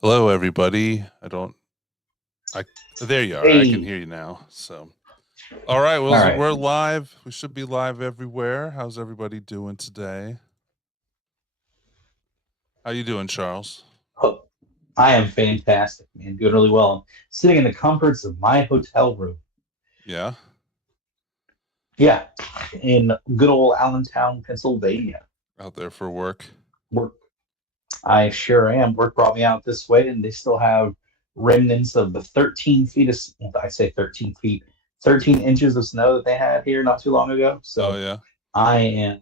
Hello, everybody. I, there you are. I can Hey, hear you now. So, all right. all Well, right. we're live. We should be live everywhere. How's everybody doing today? How you doing, Charles? Oh, I am fantastic, man. Doing really well. Sitting in the comforts of my hotel room. Yeah, Yeah, in good old Allentown, Pennsylvania. out there for work. Work. I sure am. Work brought me out this way, and they still have remnants of the 13 feet of, I say 13 feet, 13 inches of snow that they had here not too long ago. Oh So yeah, I am,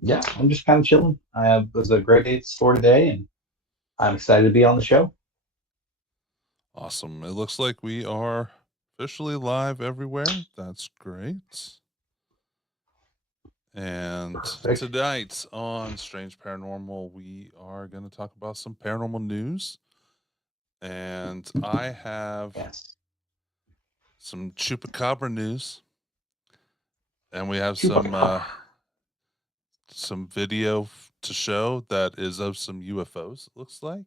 yeah, I'm just kind of chilling. It was a great day at the store today, and I'm excited to be on the show. awesome. It looks like we are officially live everywhere. That's great. And Perfect. tonight on Strange Paranormal, we are going to talk about some paranormal news. And I have Yes. some chupacabra news, and we have Chupacabra. some video to show that is of some UFOs. It looks like.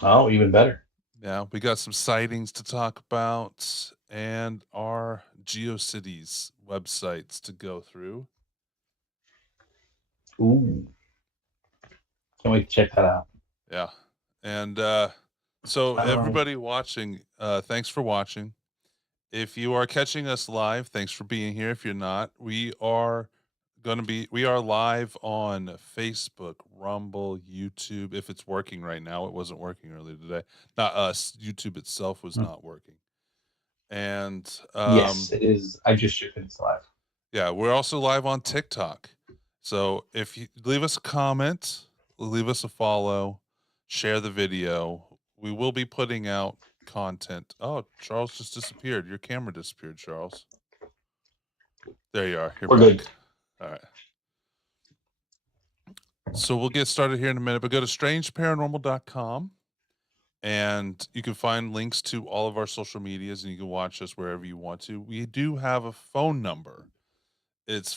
Oh, even better. Yeah, we got some sightings to talk about, and our GeoCities websites to go through. Ooh, can't wait to check that out. Yeah, and so Um, everybody watching, thanks for watching. If you are catching us live, thanks for being here. If you're not, we are live on Facebook, Rumble, YouTube. If it's working right now, it wasn't working earlier today. Not us. YouTube itself was not working. And yes, it is. I just checked it's live. yeah, we're also live on TikTok. So if you leave us a comment, leave us a follow, share the video. We will be putting out content. Oh, Charles just disappeared. Your camera disappeared, Charles. There you are. You're We're back. good. All right. So we'll get started here in a minute, but go to strangeparanormal.com and you can find links to all of our social medias and you can watch us wherever you want to. We do have a phone number. It's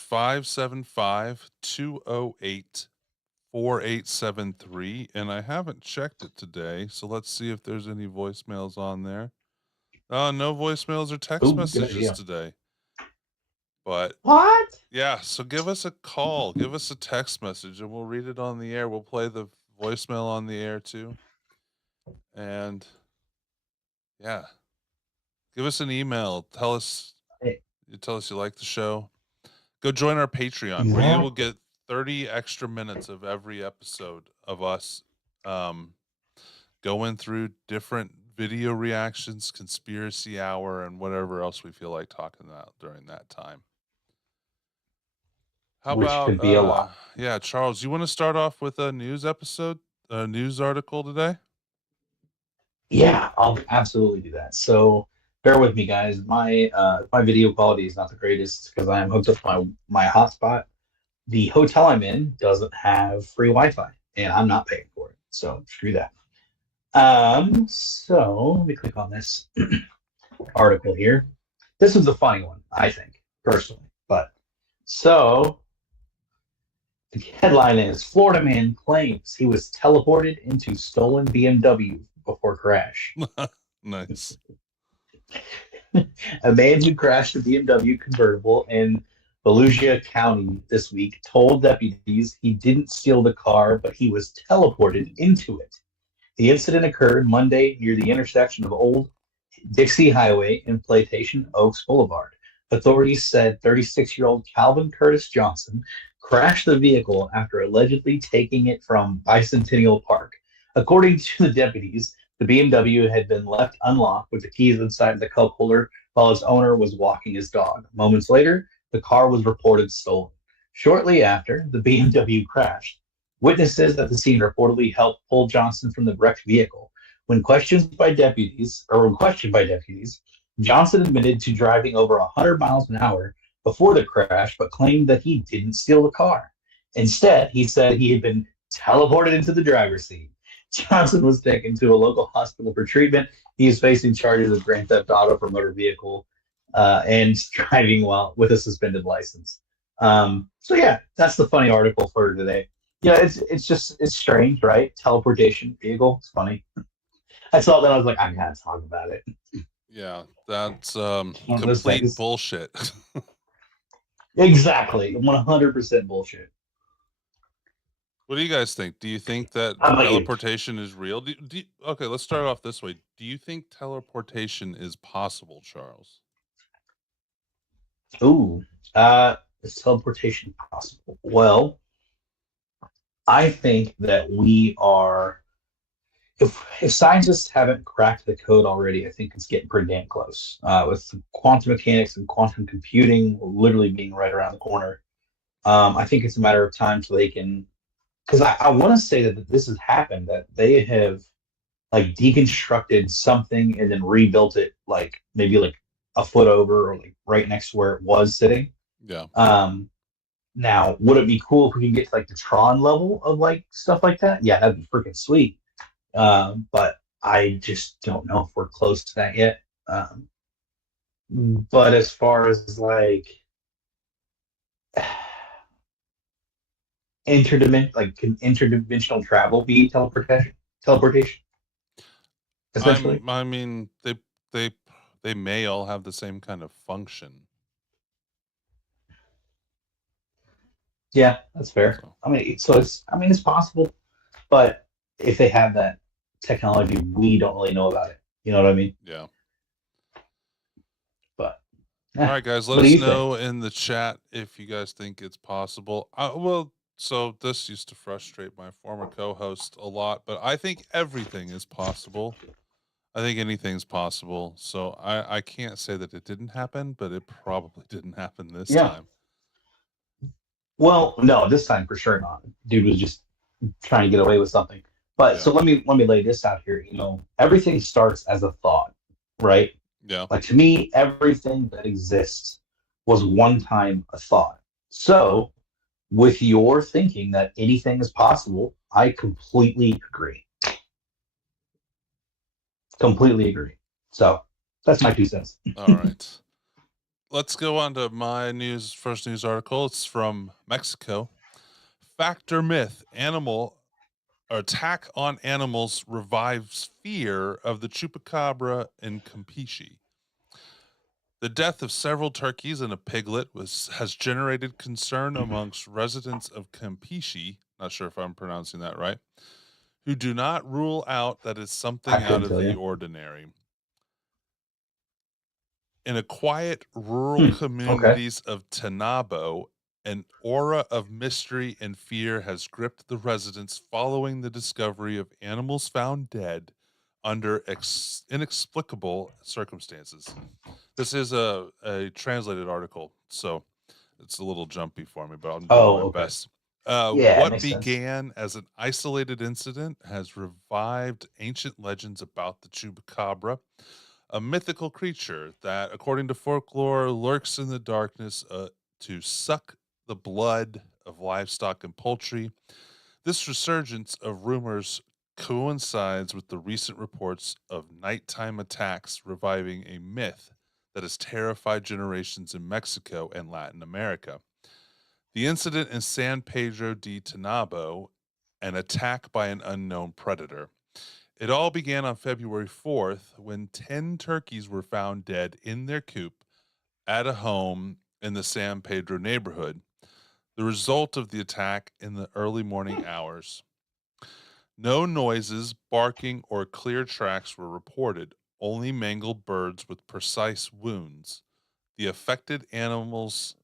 575-208-4873, and I haven't checked it today, so let's see if there's any voicemails on there. No voicemails or text Ooh, good messages idea. today. But What? yeah, so give us a call, give us a text message, and we'll read it on the air. We'll play the voicemail on the air too. And yeah, give us an email. Hey, Tell us you like the show. Go join our Patreon where you will exactly. get 30 extra minutes of every episode of us um, going through different video reactions, conspiracy hour, and whatever else we feel like talking about during that time. How Which about could be a lot. yeah, Charles, you want to start off with a news episode, a news article today? Yeah, I'll absolutely do that. So bear with me, guys. My video quality is not the greatest because I am hooked up to my hotspot. The hotel I'm in doesn't have free Wi-Fi, and I'm not paying for it. So screw that. So let me click on this article here. This was a funny one, I think, personally. But so the headline is Florida man claims he was teleported into stolen BMW before crash. Nice. A man who crashed a BMW convertible in Volusia County this week told deputies he didn't steal the car, but he was teleported into it. The incident occurred Monday near the intersection of Old Dixie Highway and Plantation Oaks Boulevard. Authorities said 36-year-old Calvin Curtis Johnson crashed the vehicle after allegedly taking it from Bicentennial Park. According to the deputies, the BMW had been left unlocked with the keys inside the cup holder while its owner was walking his dog. Moments later, the car was reported stolen. Shortly after, the BMW crashed. Witnesses at the scene reportedly helped pull Johnson from the wrecked vehicle. When questioned by deputies, Johnson admitted to driving over 100 miles an hour before the crash, but claimed that he didn't steal the car. Instead, he said he had been teleported into the driver's seat. Johnson was taken to a local hospital for treatment. He is facing charges of grand theft auto for motor vehicle and driving while with a suspended license. So yeah, that's the funny article for today. Yeah, it's strange, right? Teleportation vehicle. It's funny. I saw that. I was like, I gotta talk about it. Yeah, that's It's one of those complete things. bullshit. Exactly. 100% bullshit. What do you guys think? Do you think that How about you? teleportation is real? Okay, let's start off this way. Do you think teleportation is possible, Charles? Ooh, is teleportation possible? Well, I think that we are. If scientists haven't cracked the code already, I think it's getting pretty damn close. With quantum mechanics and quantum computing literally being right around the corner, I think it's a matter of time till they can. Because I want to say that this has happened, that they have like deconstructed something and then rebuilt it, like maybe like a foot over or like right next to where it was sitting. Yeah. Um, Now, would it be cool if we can get to like the Tron level of like stuff like that? Yeah, that'd be freaking sweet. But I just don't know if we're close to that yet. Um, but as far as like can interdimensional travel be teleportation? Teleportation, essentially. I mean, they they may all have the same kind of function. Yeah, that's fair. So, I mean it's possible, but if they have that technology, we don't really know about it. You know what I mean? yeah. But All yeah, right, guys, let what do us you think? know in the chat if you guys think it's possible. Well, so this used to frustrate my former co-host a lot, but I think everything is possible. I think anything's possible. So I can't say that it didn't happen, but it probably didn't happen this Yeah. time. Well, no, this time for sure not. Dude was just trying to get away with something. But Yeah. so let me lay this out here. You know, everything starts as a thought, right? Yeah. Like to me, everything that exists was one time a thought. So with your thinking that anything is possible, I completely agree. Completely agree. So that's my 2 cents. All right. Let's go on to my first news article. It's from Mexico. Fact or myth? Animal attack on animals revives fear of the chupacabra in Campeche. The death of several turkeys and a piglet has generated concern amongst residents of Campeche. Not sure if I'm pronouncing that right. Who do not rule out that it's I something out couldn't of tell the you. ordinary. In a quiet rural Hmm. Okay. communities of Tanabo, an aura of mystery and fear has gripped the residents following the discovery of animals found dead under inexplicable circumstances. This is a translated article, so it's a little jumpy for me, but I'm doing Oh, my okay. best. Yeah, it What makes sense. began as an isolated incident has revived ancient legends about the chupacabra, a mythical creature that, according to folklore, lurks in the darkness to suck the blood of livestock and poultry. This resurgence of rumors coincides with the recent reports of nighttime attacks, reviving a myth that has terrified generations in Mexico and Latin America. The incident in San Pedro de Tanabo, an attack by an unknown predator. It all began on February 4th when 10 turkeys were found dead in their coop at a home in the San Pedro neighborhood, the result of the attack in the early morning hours. No noises, barking, or clear tracks were reported, only mangled birds with precise wounds. The affected animals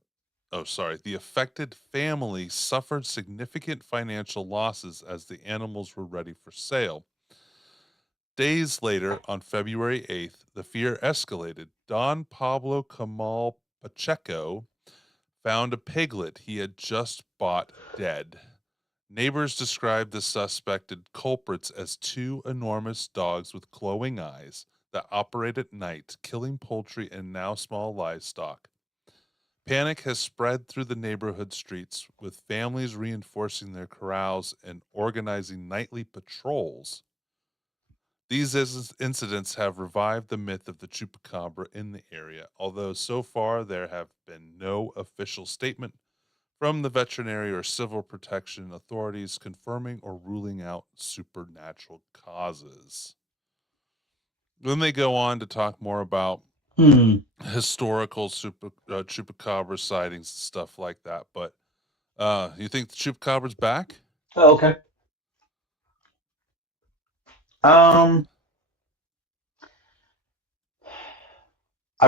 the affected family suffered significant financial losses as the animals were ready for sale. Days later, on February 8th, the fear escalated. Don Pablo Camal Pacheco found a piglet he had just bought dead. Neighbors described the suspected culprits as two enormous dogs with glowing eyes that operate at night, killing poultry and now small livestock. Panic has spread through the neighborhood streets, with families reinforcing their corrals and organizing nightly patrols. These incidents have revived the myth of the chupacabra in the area, although so far there have been no official statement from the veterinary or civil protection authorities confirming or ruling out supernatural causes. Then they go on to talk more about historical chupacabra sightings and stuff like that. But you think the chupacabra's back? Oh, okay. I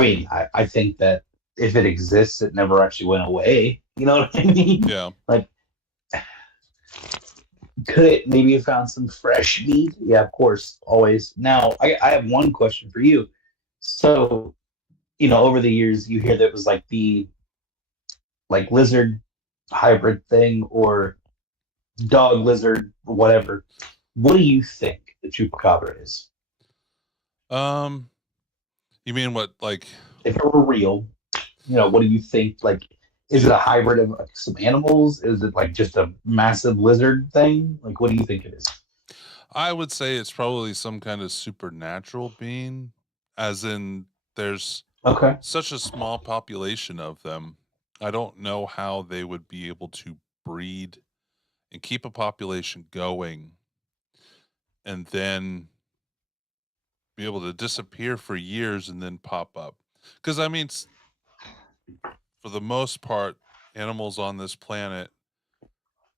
mean, I think that if it exists, it never actually went away. You know what I mean? Yeah. Like, could it maybe have found some fresh meat? Yeah, of course, always. Now, I have one question for you. So, over the years, you hear that it was like the lizard hybrid thing or dog lizard, whatever. What do you think the chupacabra is? You mean what, like, if it were real, what do you think? Like, is it a hybrid of some animals? Is it like just a massive lizard thing? Like, what do you think it is? I would say it's probably some kind of supernatural being, as in there's Okay. such a small population of them. I don't know how they would be able to breed and keep a population going and then be able to disappear for years and then pop up. Because, I mean, for the most part, animals on this planet,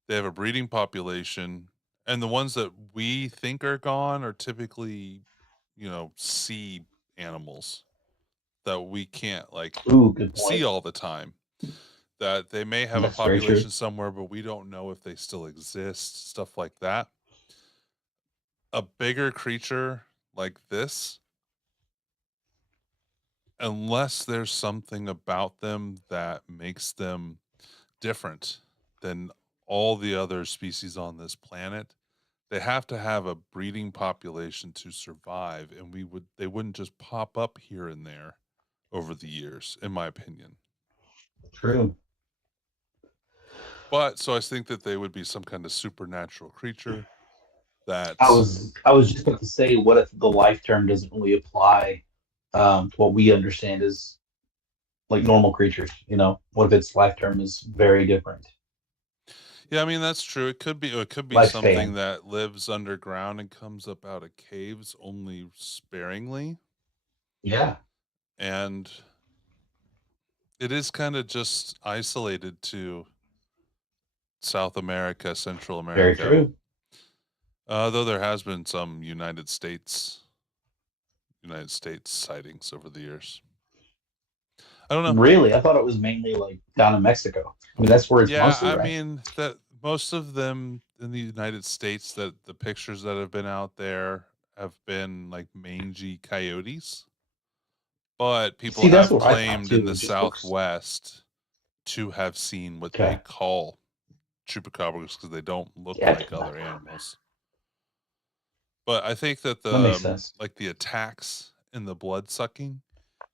they have a breeding population, and the ones that we think are gone are typically, sea animals that we can't Ooh, good see point. all the time. That they may have That's a very true. population somewhere, but we don't know if they still exist, stuff like that. A bigger creature like this, unless there's something about them that makes them different than all the other species on this planet, they have to have a breeding population to survive, and they wouldn't just pop up here and there over the years, in my opinion. True. But so I think that they would be some kind of supernatural creature that I was just about to say, what if the life term doesn't really apply to what we understand as like normal creatures? What if its life term is very different? Yeah, I mean that's true. It could be Lifespan. something that lives underground and comes up out of caves only sparingly. Yeah. And it is kind of just isolated to South America, Central Very America. true. Though there has been some United States sightings over the years. I don't know. Really? I thought it was mainly like down in Mexico. I mean, that's where it's mostly, I right? mean that most of them in the United States, that the pictures that have been out there have been like mangy coyotes. But people See, that's have what I thought claimed in too. the It just looks Southwest to have seen what they okay. call chupacabras because they don't look Yeah, like other animals. But I think that that makes sense. the attacks and the blood sucking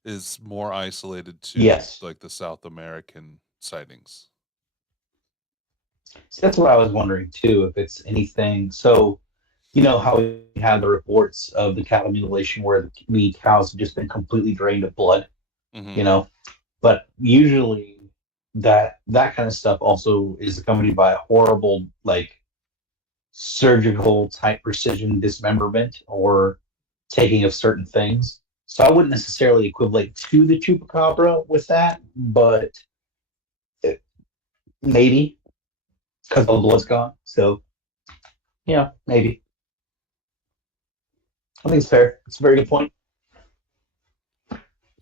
is more isolated to Yes. like the South American sightings. See, that's what I was wondering too, if it's anything. So, how we had the reports of the cattle mutilation where the cows have just been completely drained of blood, Hmm. but usually that kind of stuff also is accompanied by a horrible like surgical type precision dismemberment or taking of certain things. So I wouldn't necessarily equivalent to the chupacabra with that, but maybe because all the blood's gone. So yeah, maybe. I think it's fair. It's a very good point.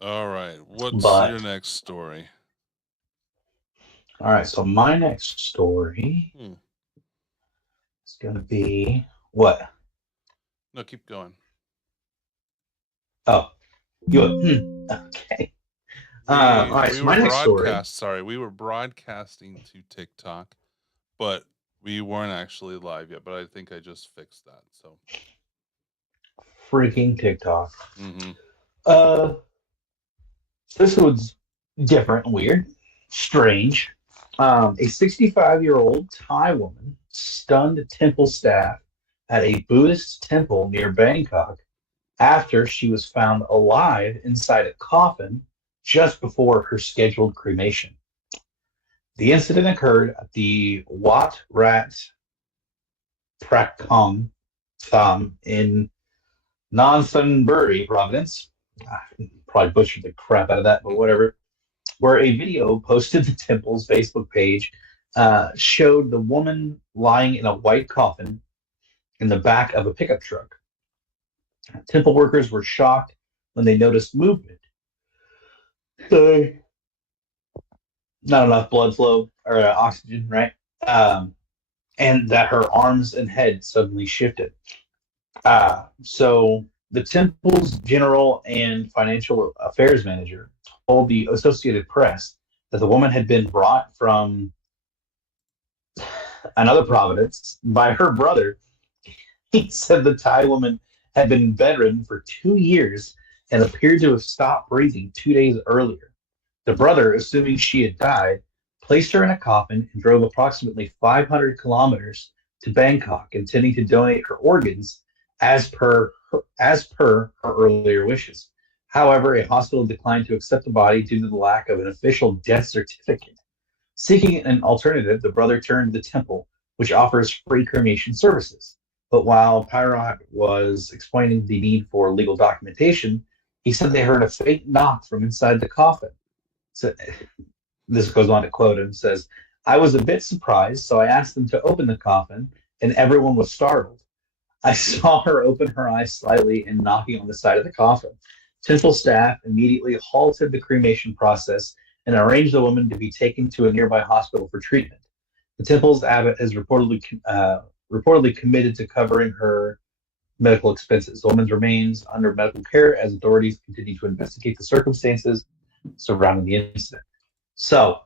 All right. What's But your next story? all right, so my next story Hmm. is going to be what? No, keep going. Oh, okay. All right, so my next story. We were broadcasting to TikTok, but we weren't actually live yet. But I think I just fixed that. So Freaking TikTok. mm-hmm. This was different, weird, strange. A 65-year-old Thai woman stunned temple staff at a Buddhist temple near Bangkok after she was found alive inside a coffin just before her scheduled cremation. The incident occurred at the Wat Rat Prakom Thom in Nonsunbury, Providence. Probably butchered the crap out of that, but whatever. Where a video posted to the temple's Facebook page showed the woman lying in a white coffin in the back of a pickup truck. Temple workers were shocked when they noticed movement. Not enough blood flow or oxygen, right? And that her arms and head suddenly shifted. So the temple's general and financial affairs manager told the Associated Press that the woman had been brought from another providence by her brother. He said the Thai woman had been bedridden for 2 years and appeared to have stopped breathing 2 days earlier. The brother, assuming she had died, placed her in a coffin and drove approximately 500 kilometers to Bangkok, intending to donate her organs as per her earlier wishes. However, a hospital declined to accept the body due to the lack of an official death certificate. Seeking an alternative, the brother turned to the temple, which offers free cremation services. But while Pyrock was explaining the need for legal documentation, he said they heard a faint knock from inside the coffin. So, this goes on to quote him, says, I was a bit surprised, so I asked them to open the coffin, and everyone was startled. I saw her open her eyes slightly and knocking on the side of the coffin. Temple staff immediately halted the cremation process and arranged the woman to be taken to a nearby hospital for treatment. The temple's abbot has reportedly committed to covering her medical expenses. The woman remains under medical care as authorities continue to investigate the circumstances surrounding the incident. So,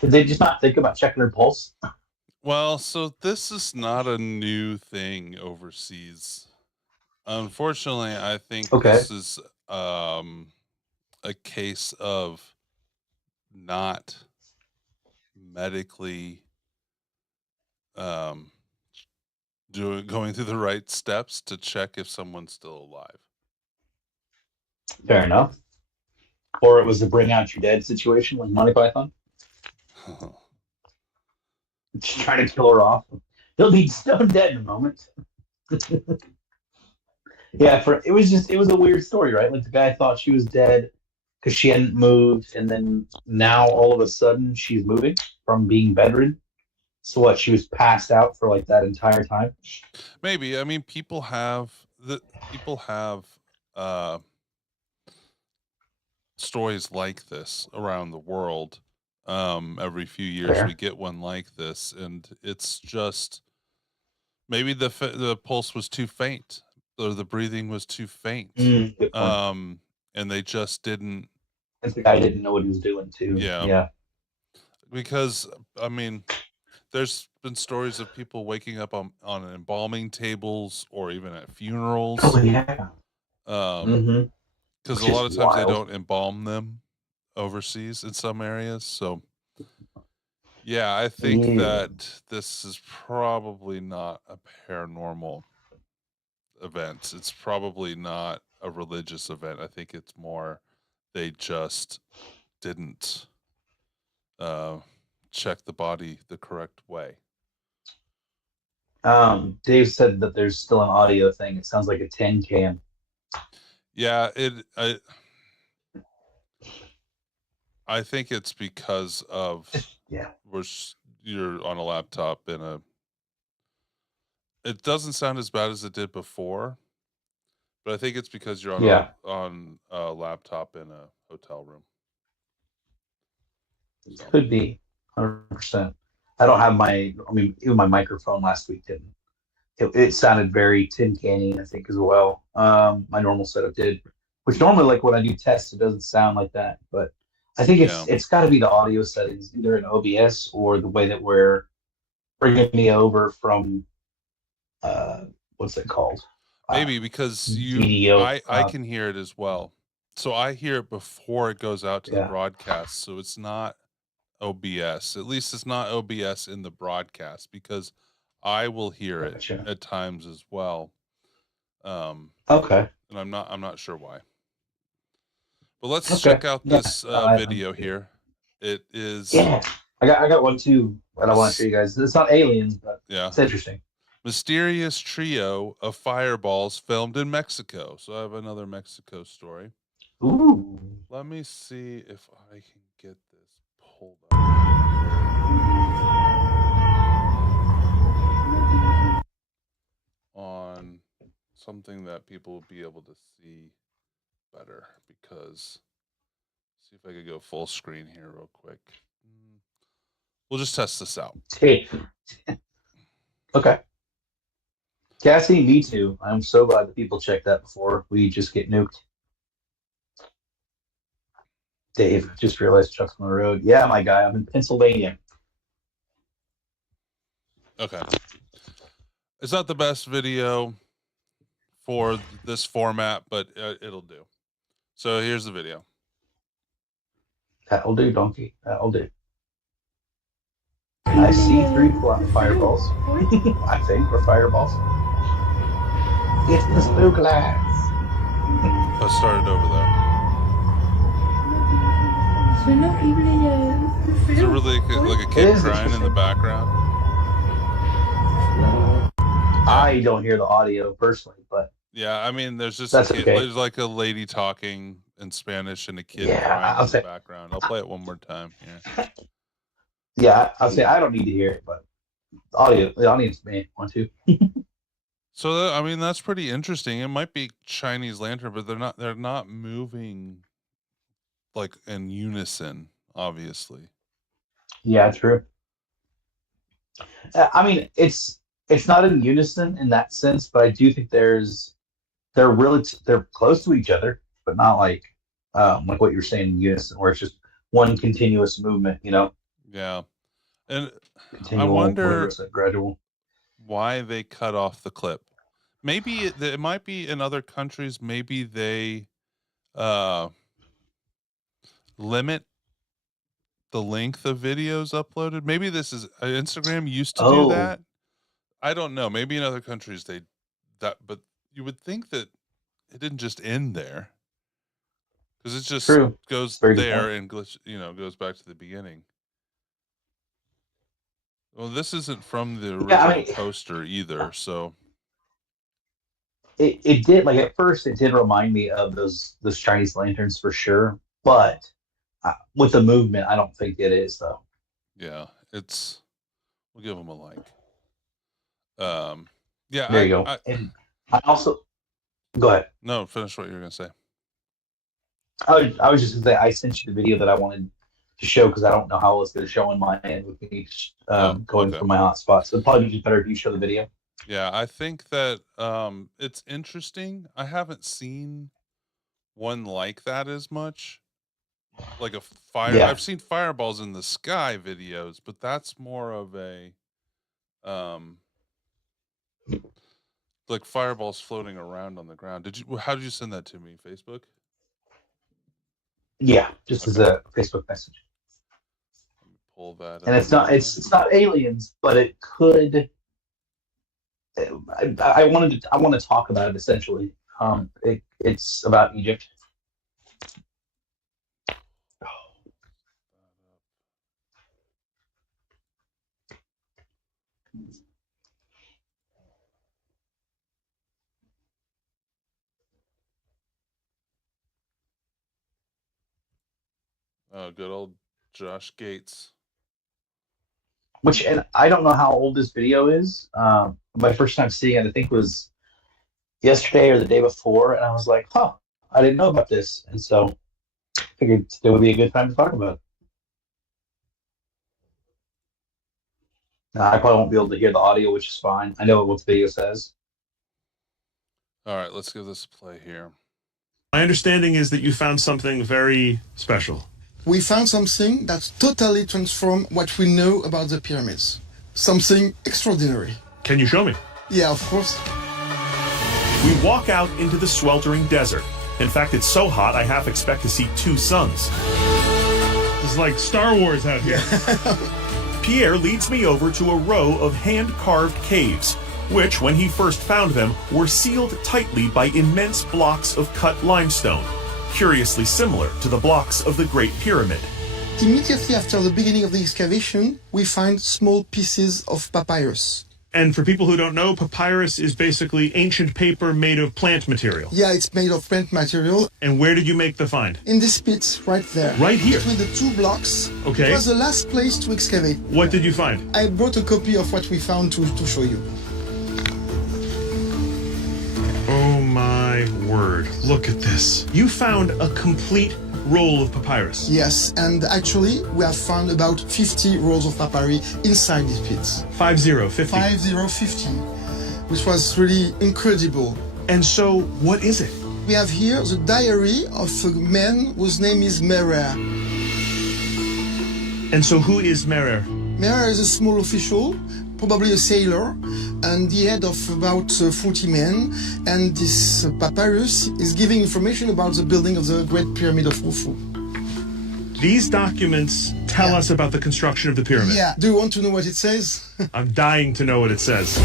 did they just not think about checking her pulse? Well, so this is not a new thing overseas. Unfortunately, I think Okay. this is a case of not medically going through the right steps to check if someone's still alive. Fair enough. Or it was a bring out your dead situation like Monty Python. Just trying to kill her off. He'll be stone dead in a moment. Yeah, it was a weird story, right? Like the guy thought she was dead because she hadn't moved, and then now all of a sudden she's moving from being bedridden. So what? She was passed out for like that entire time. Maybe. I mean, people have stories like this around the world. Every few years Fair. we get one like this, and it's just maybe the pulse was too faint or the breathing was too faint. Good point. And they just didn't. And the guy didn't know what he was doing too. Yeah. Yeah. Because I mean, there's been stories of people waking up on embalming tables or even at funerals. Oh yeah. Because a lot of times they wild. don't embalm them overseas in some areas. So yeah, I think that this is probably not a paranormal event. It's probably not a religious event. I think it's more they just didn't check the body the correct way. Dave said that there's still an audio thing. It sounds like a 10 cam. Yeah, I think it's because of you're on a laptop in a. It doesn't sound as bad as it did before, but I think it's because you're on a laptop in a hotel room. So. Could be 100%. I don't have even my microphone last week didn't. It sounded very tin canny, I think, as well. My normal setup did, which normally, like when I do tests, it doesn't sound like that. But I think it's got to be the audio settings, either in OBS or the way that we're bringing me over from what's it called? Maybe because I can hear it as well. So I hear it before it goes out to the broadcast. So it's not OBS. At least it's not OBS in the broadcast because I will hear it at times as well. Okay. And I'm not sure why. But let's check out this video here. It is. Yeah, I got one too that I want to show you guys. It's not aliens, but Yeah. it's interesting. Mysterious trio of fireballs filmed in Mexico. So I have another Mexico story. Ooh. Let me see if I can get this pulled up. On something that people will be able to see better, because see if I could go full screen here real quick. We'll just test this out. Hey. Okay. Cassie, me too. I'm so glad that people check that before we just get nuked. Dave, just realized Chuck's on the road. Yeah, my guy, I'm in Pennsylvania. Okay. It's not the best video for this format, but it'll do. So here's the video. That'll do, donkey. That'll do. I see 3 fireballs. I think, or fireballs. It's the spook lights. Let's start it over there. Is it really like a kid crying in the background? I don't hear the audio personally, but yeah, I mean, there's just that's a kid, okay. there's like a lady talking in Spanish and a kid Yeah, crying I'll in say- the background. I'll play it one more time here. Yeah, I'll say I don't need to hear it, but the audience may want to. So I mean, that's pretty interesting. It might be Chinese lantern, but they're not moving like in unison, obviously. Yeah, true. I mean, it's not in unison in that sense, but I do think they're close to each other, but not like what you're saying in unison, where it's just one continuous movement, you know. Yeah, and Continual, I wonder whatever it's, gradual. why they cut off the clip. Maybe it might be in other countries. Maybe they limit the length of videos uploaded. Maybe this is Instagram used to do that. I don't know. Maybe in other countries but you would think that it didn't just end there, because it just goes there and goes back to the beginning. Well, this isn't from the original poster either, so it did, like, at first it did remind me of those Chinese lanterns for sure, but with the movement, I don't think it is though. Yeah, we'll give them a like. Yeah, there you go. And I also go ahead. No, finish what you were gonna say. I was just gonna say I sent you the video that I wanted to show, because I don't know how it's going to show on my end with me going from my hotspot. So it'd probably be better if you show the video. Yeah, I think that it's interesting. I haven't seen one like that as much. Like a fire. Yeah. I've seen fireballs in the sky videos, but that's more of a like fireballs floating around on the ground. How did you send that to me? Facebook? Yeah, just as a Facebook message. Let me pull that and up. It's not aliens, but it could. I want to talk about it essentially. It's about Egypt. Oh, good old Josh Gates. And I don't know how old this video is. My first time seeing it, I think, was yesterday or the day before, and I was like, "Huh, I didn't know about this," and so I figured it would be a good time to talk about it. I probably won't be able to hear the audio, which is fine. I know what the video says. All right, let's give this a play here. My understanding is that you found something very special. We found something that totally transformed what we know about the pyramids. Something extraordinary. Can you show me? Yeah, of course. We walk out into the sweltering desert. In fact, it's so hot I half expect to see two suns. It's like Star Wars out here. Pierre leads me over to a row of hand-carved caves, which, when he first found them, were sealed tightly by immense blocks of cut limestone, curiously similar to the blocks of the Great Pyramid. Immediately after the beginning of the excavation, we find small pieces of papyrus. And for people who don't know, papyrus is basically ancient paper made of plant material. Yeah, it's made of plant material. And where did you make the find? In this pit, right there. Right here? Between the two blocks. Okay. It was the last place to excavate. What did you find? I brought a copy of what we found to show you. Oh my word. Look at this. You found a complete roll of papyrus. Yes, and actually we have found about 50 rolls of papyrus inside these pits. 50. 50, which was really incredible. And so, what is it? We have here the diary of a man whose name is Merer. And so, who is Merer? Merer is a small official, probably a sailor, and the head of about 40 men. And this papyrus is giving information about the building of the Great Pyramid of Khufu. These documents tell us about the construction of the pyramid. Yeah. Do you want to know what it says? I'm dying to know what it says.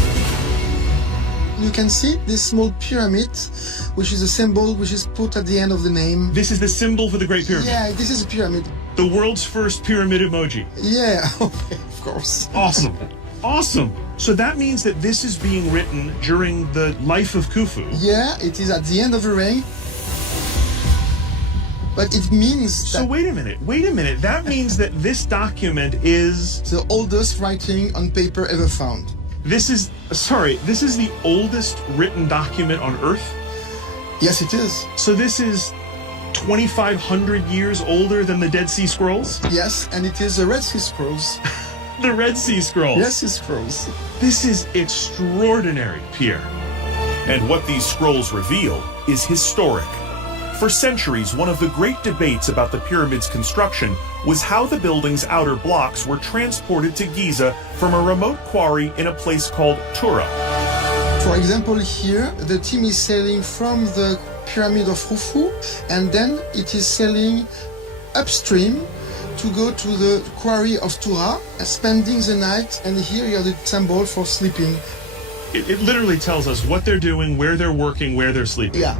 You can see this small pyramid, which is a symbol which is put at the end of the name. This is the symbol for the Great Pyramid. Yeah, this is a pyramid. The world's first pyramid emoji. Yeah, okay, of course. Awesome. Awesome. So that means that this is being written during the life of Khufu. Yeah, it is at the end of the reign. But it means So that wait a minute. That means that this document is... the oldest writing on paper ever found. This is the oldest written document on Earth? Yes, it is. So this is 2,500 years older than the Dead Sea Scrolls? Yes, and it is the Red Sea Scrolls. The Red Sea Scrolls. Red Sea Scrolls. This is extraordinary, Pierre. And what these scrolls reveal is historic. For centuries, one of the great debates about the pyramid's construction was how the building's outer blocks were transported to Giza from a remote quarry in a place called Tura. For example, here, the team is sailing from the Pyramid of Khufu, and then it is sailing upstream to go to the quarry of Tura, spending the night, and here you have the symbol for sleeping. It literally tells us what they're doing, where they're working, where they're sleeping. Yeah.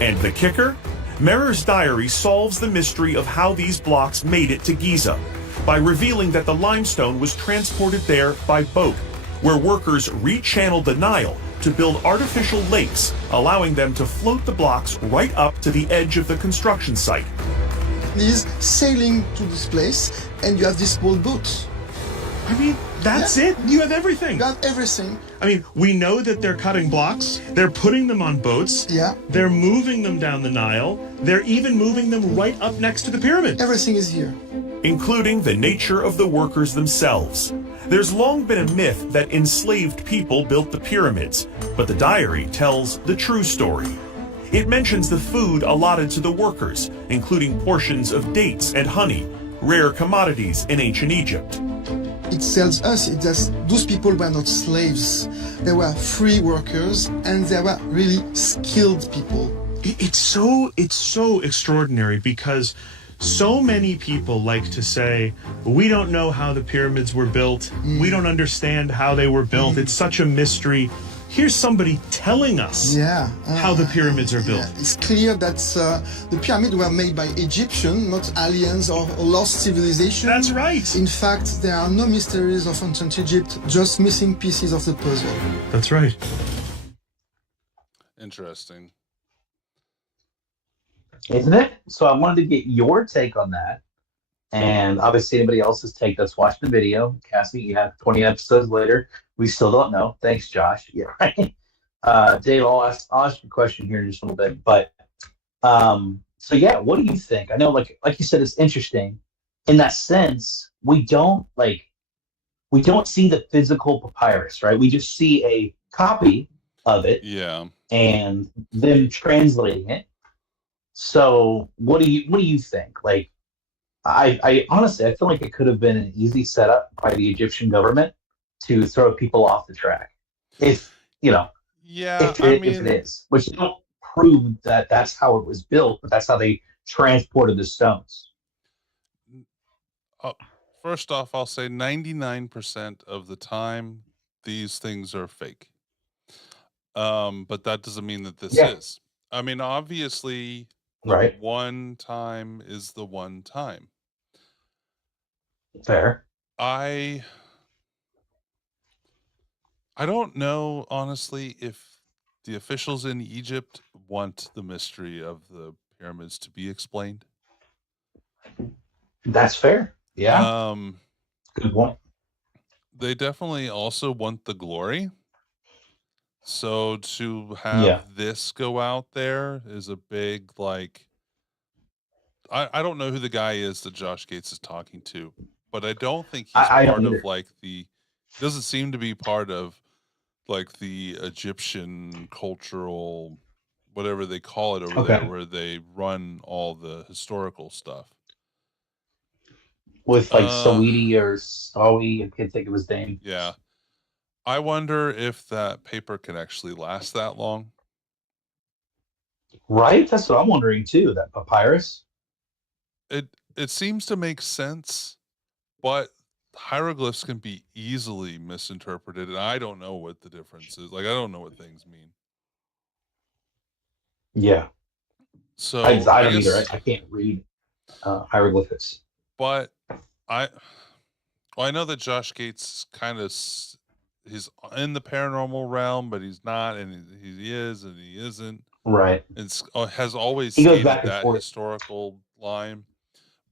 And the kicker? Merer's diary solves the mystery of how these blocks made it to Giza by revealing that the limestone was transported there by boat, where workers rechanneled the Nile to build artificial lakes, allowing them to float the blocks right up to the edge of the construction site. Is sailing to this place, and you have this small boat. I mean, that's it. You have everything. You have everything. I mean, we know that they're cutting blocks. They're putting them on boats. Yeah. They're moving them down the Nile. They're even moving them right up next to the pyramid. Everything is here. Including the nature of the workers themselves. There's long been a myth that enslaved people built the pyramids, but the diary tells the true story. It mentions the food allotted to the workers, including portions of dates and honey, rare commodities in ancient Egypt. It tells us that those people were not slaves. They were free workers, and they were really skilled people. It's so extraordinary because so many people like to say, we don't know how the pyramids were built. We don't understand how they were built. It's such a mystery. Here's somebody telling us how the pyramids are built. Yeah. It's clear that the pyramids were made by Egyptians, not aliens or lost civilization. That's right. In fact, there are no mysteries of ancient Egypt, just missing pieces of the puzzle. That's right. Interesting. Isn't it? So I wanted to get your take on that. And obviously anybody else's take that's watched the video. Cassie, you have 20 episodes later. We still don't know. Thanks, Josh. Yeah, right. Dave, I'll ask you a question here in just a little bit. But so yeah, what do you think? I know like you said, it's interesting. In that sense, we don't see the physical papyrus, right? We just see a copy of it. Yeah. And them translating it. So what do you think? Like, I honestly, I feel like it could have been an easy setup by the Egyptian government to throw people off the track. If if it is, which they don't prove that that's how it was built, but that's how they transported the stones. First off, I'll say 99% of the time these things are fake. But that doesn't mean that this is. I mean, obviously, Right. one time is the one time. Fair. I don't know, honestly, if the officials in Egypt want the mystery of the pyramids to be explained. That's fair. Yeah. Um, Good point. they definitely also want the glory. So to have Yeah. this go out there is a big, like, I don't know who the guy is that Josh Gates is talking to, but I don't think he's I don't part of either. like doesn't seem to be part of like the Egyptian cultural, whatever they call it over there, Okay. where they run all the historical stuff. With like Uh, Saweetie or Sawi, I can't think of his name. yeah. I wonder if that paper can actually last that long. Right? That's what I'm wondering too. That papyrus. It seems to make sense, but hieroglyphs can be easily misinterpreted, and I don't know what the difference is. Like, I don't know what things mean. Yeah. So I I don't either. guess, I can't read hieroglyphics. but I well, I know that Josh Gates kind of he's in the paranormal realm, but he's not, and he is, and he isn't, Right. and has always He goes skated back and that forth. historical line.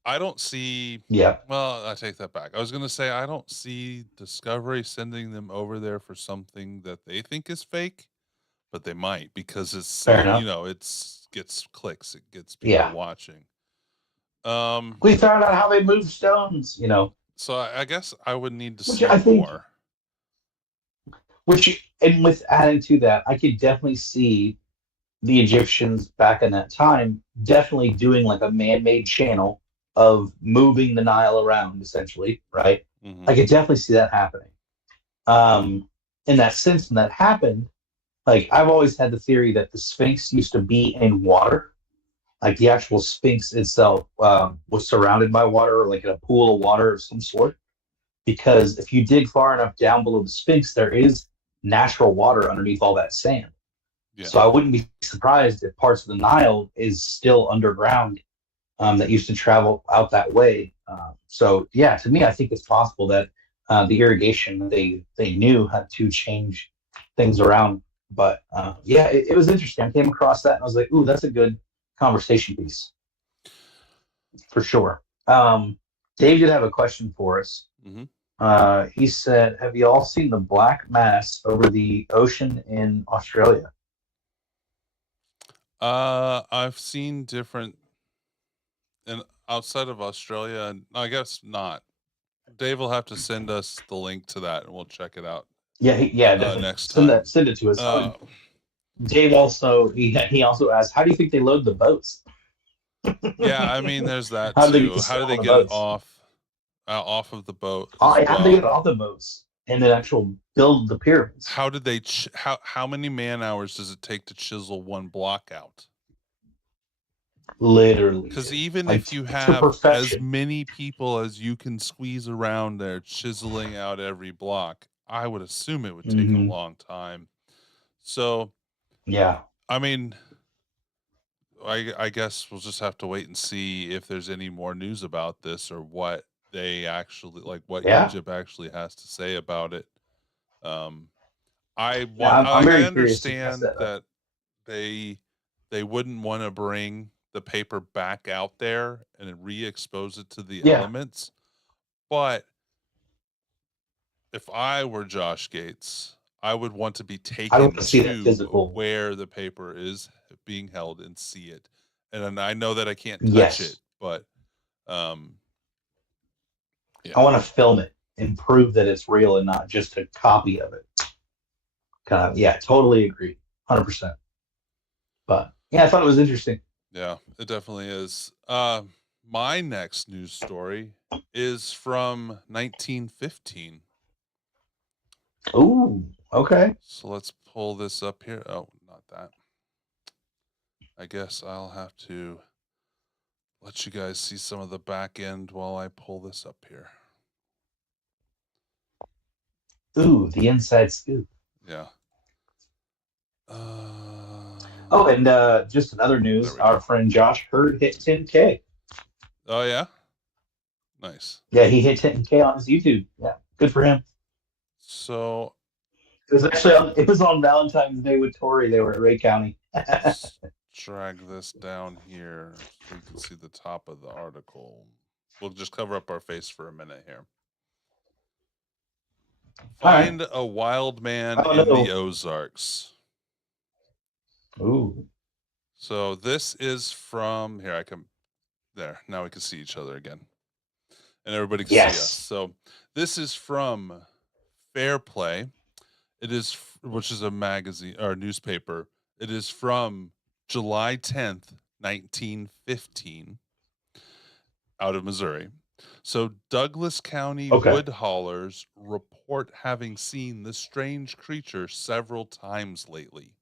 I don't see. Yeah. Well, I take that back. I was going to say I don't see Discovery sending them over there for something that they think is fake, but they might because Fair enough. it's gets clicks, it gets people Yeah. watching. We found out how they move stones, So I guess I would need to Which see I think- more. and with adding to that, I could definitely see the Egyptians back in that time definitely doing like a man-made channel of moving the Nile around, essentially, right? Mhm. I could definitely see that happening. In that sense, when that happened, like I've always had the theory that the Sphinx used to be in water, like the actual Sphinx itself was surrounded by water, or like in a pool of water of some sort. Because if you dig far enough down below the Sphinx, there is natural water underneath all that sand. Yeah. So I wouldn't be surprised if parts of the Nile is still underground that used to travel out that way. So yeah, to me, I think it's possible that the irrigation they knew had to change things around. But yeah, it was interesting. I came across that and I was like, ooh, that's a good conversation piece for sure. Dave did have a question for us. Mhm. He said, have you all seen the black mass over the ocean in Australia? I've seen different, and outside of Australia, and I guess not. Dave will have to send us the link to that, and we'll check it out. Yeah, definitely. Next send time. send it to us. Uh, Dave also he also asked, how do you think they load the boats? yeah, I mean, there's that How do they too. get to How do sit they on the get it boats? off of the boat? Oh, as how do they well? get off the boats and then actual build the pyramids? How did they? How many man hours does it take to chisel one block out? Literally. Because even Like, if you to have as perfection. many people as you can squeeze around there chiseling out every block, I would assume it would take a Mhm. long time. So, Yeah. I mean, I guess we'll just have to wait and see if there's any more news about this or what they actually like, what Yeah. Egypt actually has to say about it. I Yeah, I'm like, very I curious to test understand that out. that they wouldn't want to bring the paper back out there and re-expose it to the Yeah. elements, but if I were Josh Gates, I would want to be I taken want to see that to physical. where the paper is being held and see it. And I know that I can't touch Yes. it, but yeah. I want to film it and prove that it's real and not just a copy of it. Kind of, yeah, totally agree, 100%. But yeah, I thought it was interesting. Yeah, it definitely is. My next news story is from 1915. Ooh, okay. So let's pull this up here. Oh, not that. I guess I'll have to let you guys see some of the back end while I pull this up here. Ooh, the inside scoop. Yeah. Oh, and just in other news, There we our go. friend Josh Hurd hit 10K. Oh, yeah? Nice. Yeah, he hit 10K on his YouTube. Yeah, good for him. So It was actually it was on Valentine's Day with Tori. They were at Ray County. let's drag this down here so you can see the top of the article. We'll just cover up our face for a minute here. All right. Find a wild man Oh, in no. the Ozarks. Ooh. So this is from here. There. Now we can see each other again, and everybody can Yes. see us. So this is from Fair Play. It is, which is a magazine or newspaper. It is from July 10th, 1915, out of Missouri. So Douglas County wood haulers report having seen the strange creature several times lately.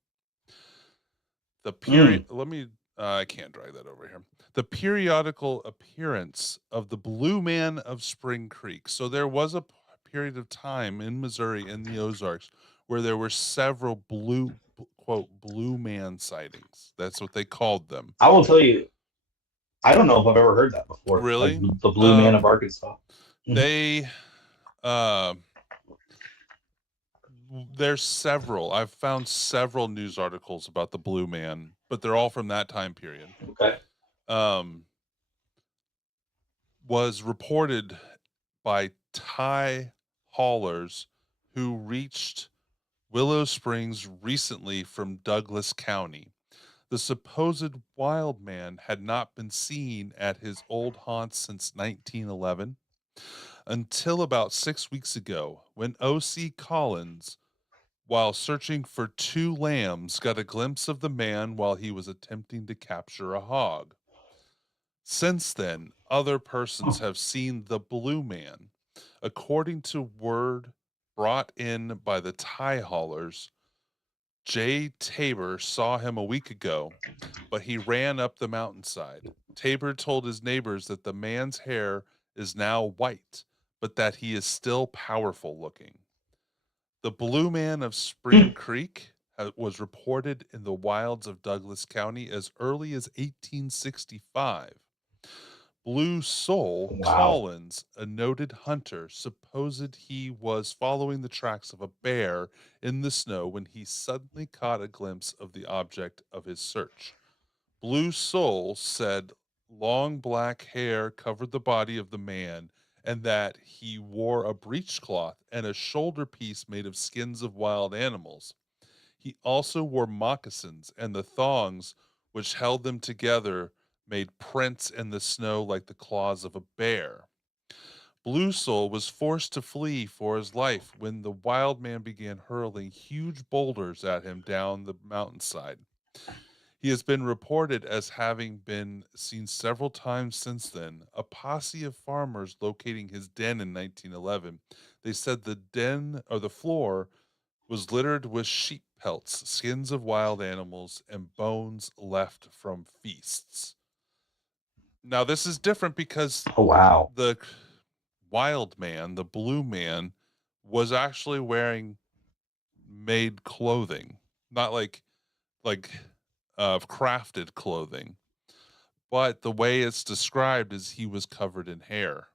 The period. Let me. I can't drag that over here. The periodical appearance of the Blue Man of Spring Creek. So there was a period of time in Missouri in the Ozarks where there were several blue man sightings. That's what they called them. I will tell you, I don't know if I've ever heard that before. Really? Like the Blue Man of Arkansas. They there's several. I've found several news articles about the Blue Man, but they're all from that time period. Okay. Was reported by Thai haulers who reached Willow Springs recently from Douglas County. The supposed wild man had not been seen at his old haunts since 1911, until about 6 weeks ago, when O.C. Collins, while searching for 2 lambs, got a glimpse of the man while he was attempting to capture a hog. Since then, other persons have seen the Blue Man. According to word brought in by the Thai haulers, Jay Tabor saw him a week ago, but he ran up the mountainside. Tabor told his neighbors that the man's hair is now white, but that he is still powerful looking. The Blue Man of Spring Creek was reported in the wilds of Douglas County as early as 1865. Blue Soul Collins, a noted hunter, supposed he was following the tracks of a bear in the snow when he suddenly caught a glimpse of the object of his search. Blue Soul said long black hair covered the body of the man and that he wore a breechcloth and a shoulder piece made of skins of wild animals. He also wore moccasins, and the thongs which held them together made prints in the snow like the claws of a bear. Blue Soul was forced to flee for his life when the wild man began hurling huge boulders at him down the mountainside. He has been reported as having been seen several times since then. A posse of farmers locating his den in 1911. They said the den or the floor was littered with sheep pelts, skins of wild animals, and bones left from feasts. Now, this is different because the wild man, the Blue Man, was actually wearing made clothing, not like crafted clothing. But the way it's described is he was covered in hair.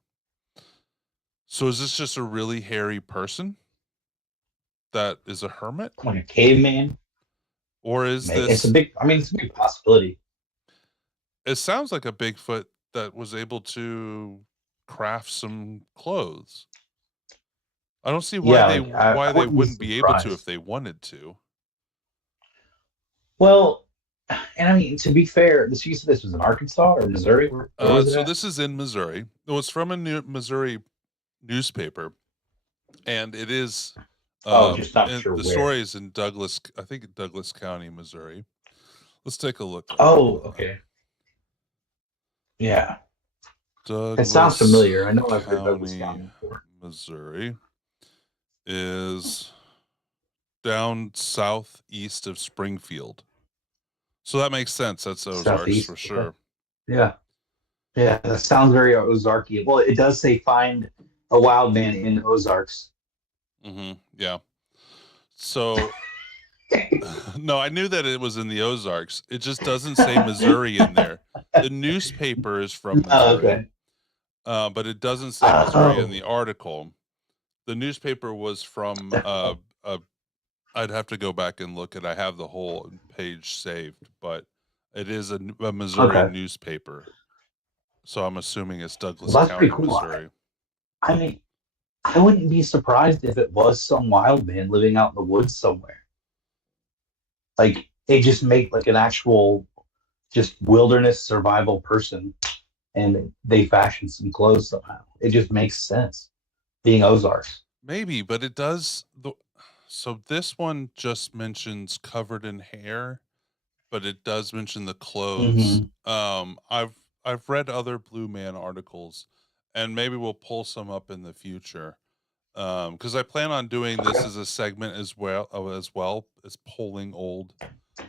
So is this just a really hairy person that is a hermit? Like a caveman? Or is this... It's a big possibility. It sounds like a Bigfoot that was able to craft some clothes. I don't see why they wouldn't be able to if they wanted to. Well, and I mean, to be fair, you said this was in Arkansas or Missouri? So this is in Missouri. It was from a Missouri newspaper, and it is... just not sure the where. story is in Douglas County, Missouri. Let's take a look. Oh, okay. Yeah. Douglas it sounds familiar. I know I've heard Douglas County before. Missouri is down southeast of Springfield. So that makes sense. That's Ozarks Southeast, for sure. Yeah. Yeah, that sounds very Ozarky. Well, it does say find a wild man in Ozarks. Mm-hmm. Yeah. So no, I knew that it was in the Ozarks. It just doesn't say Missouri in there. The newspaper is from Missouri. Oh, okay. but it doesn't say Missouri in Oh. the article. The newspaper was from I'd have to go back and look at. I have the whole page saved, but it is a Missouri Okay. newspaper. So I'm assuming it's Douglas Well, that's County, pretty cool. Missouri. I mean, I wouldn't be surprised if it was some wild man living out in the woods somewhere. Like they just make like an actual just wilderness survival person and they fashion some clothes somehow. It just makes sense. Being Ozarks. Maybe, but it does. So this one just mentions covered in hair, but it does mention the clothes. I've read other Blue Man articles, and maybe we'll pull some up in the future. Because I plan on doing this as a segment as well as polling old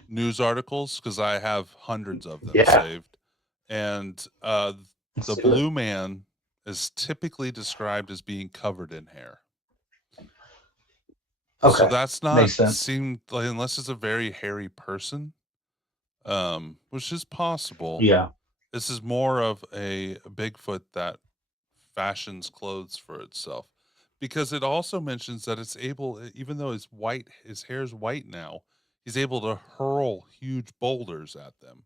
news articles, because I have hundreds of them saved. And the Blue Man is typically described as being covered in hair. Okay. So that's not Makes sense. seemed like, unless it's a very hairy person, which is possible. Yeah. This is more of a Bigfoot that fashions clothes for itself, because it also mentions that it's able, even though his hair's white now, he's able to hurl huge boulders at them.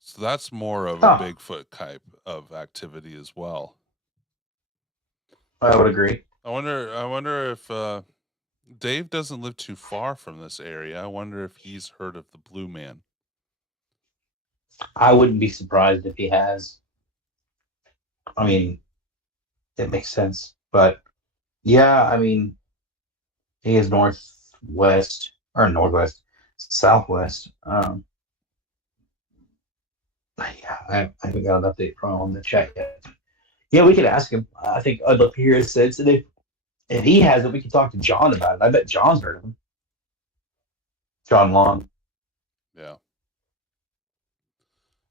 So that's more of a Bigfoot type of activity as well. I would agree. I wonder if Dave doesn't live too far from this area. I wonder if he's heard of the Blue Man. I wouldn't be surprised if he has. I mean, it makes sense. But yeah, I mean, he is southwest. Yeah, I haven't got an update from him on the chat yet. Yeah, we could ask him. I think I'd love to hear his sense. And if he has it, we can talk to John about it. I bet John's heard of him. John Long. Yeah.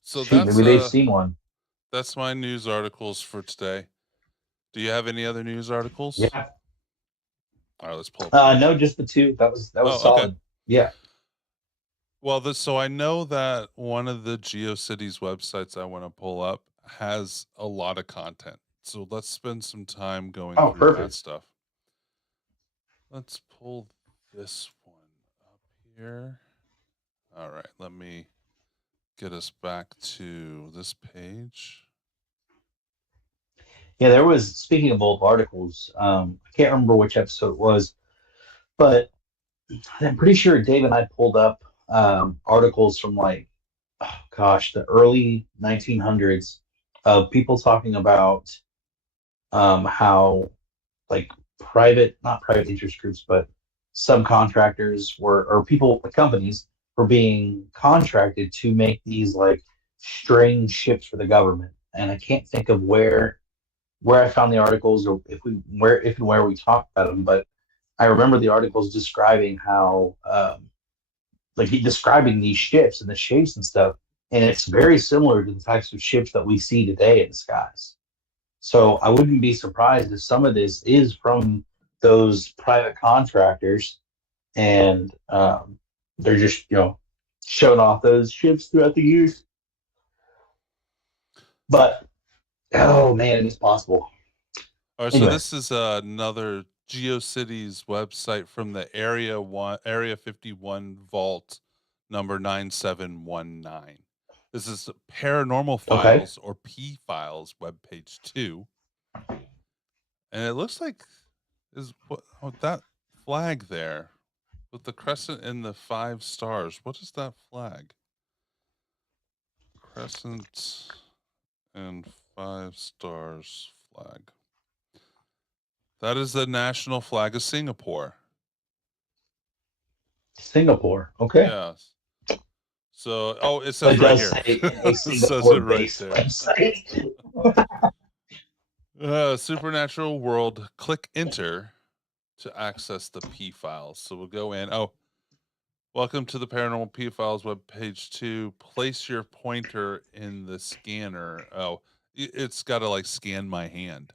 So maybe they've seen one. That's my news articles for today. Do you have any other news articles? Yeah. All right, let's pull up. No, just the two. That was solid. Okay. Yeah. Well, so I know that one of the GeoCities websites I want to pull up has a lot of content. So let's spend some time going through that stuff. Let's pull this one up here. All right, let me get us back to this page. Yeah, there was, speaking of old articles, I can't remember which episode it was, but I'm pretty sure Dave and I pulled up articles from like, the early 1900s of people talking about how like not private interest groups, but subcontractors companies were being contracted to make these like strange ships for the government. And I can't think of where I found the articles or where we talked about them, but I remember the articles describing how describing these ships and the shapes and stuff, and it's very similar to the types of ships that we see today in the skies. So I wouldn't be surprised if some of this is from those private contractors, and they're just showing off those ships throughout the years. But oh man, it's possible. All right, so this is another GeoCities website from the Area 51 Vault number 9719. This is Paranormal Files or P Files webpage 2. And it looks like that flag there with the crescent and the 5 stars. What is that flag? Crescent and 5 stars flag. That is the national flag of Singapore. Singapore, okay. Yes. So, it says right here. It says it right there. Supernatural World. Click enter to access the P files. So we'll go in. Oh, welcome to the Paranormal P Files web page 2. Place your pointer in the scanner. Oh, it's got to like scan my hand.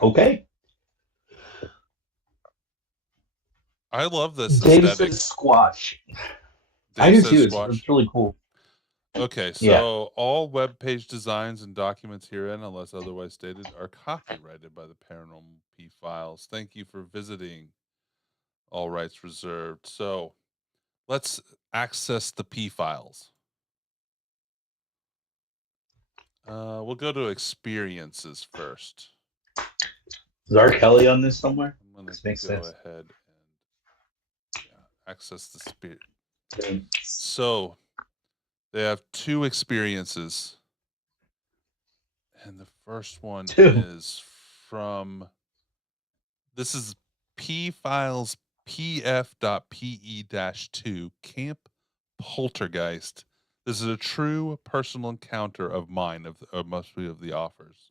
Okay. I love this David aesthetic. says squash. I do too. It's really cool. Okay, Yeah. so all web page designs and documents herein, unless otherwise stated, are copyrighted by the Paranormal P Files. Thank you for visiting. All rights reserved. So let's access the P Files. We'll go to experiences first. Is R. Kelly on this somewhere? I'm gonna This makes go sense. ahead and access the spirit. Thanks. So they have 2 experiences. And the first one Two. is from this is P Files pf.pe-2 Camp Poltergeist. This is a true personal encounter of mine, of must be of the authors.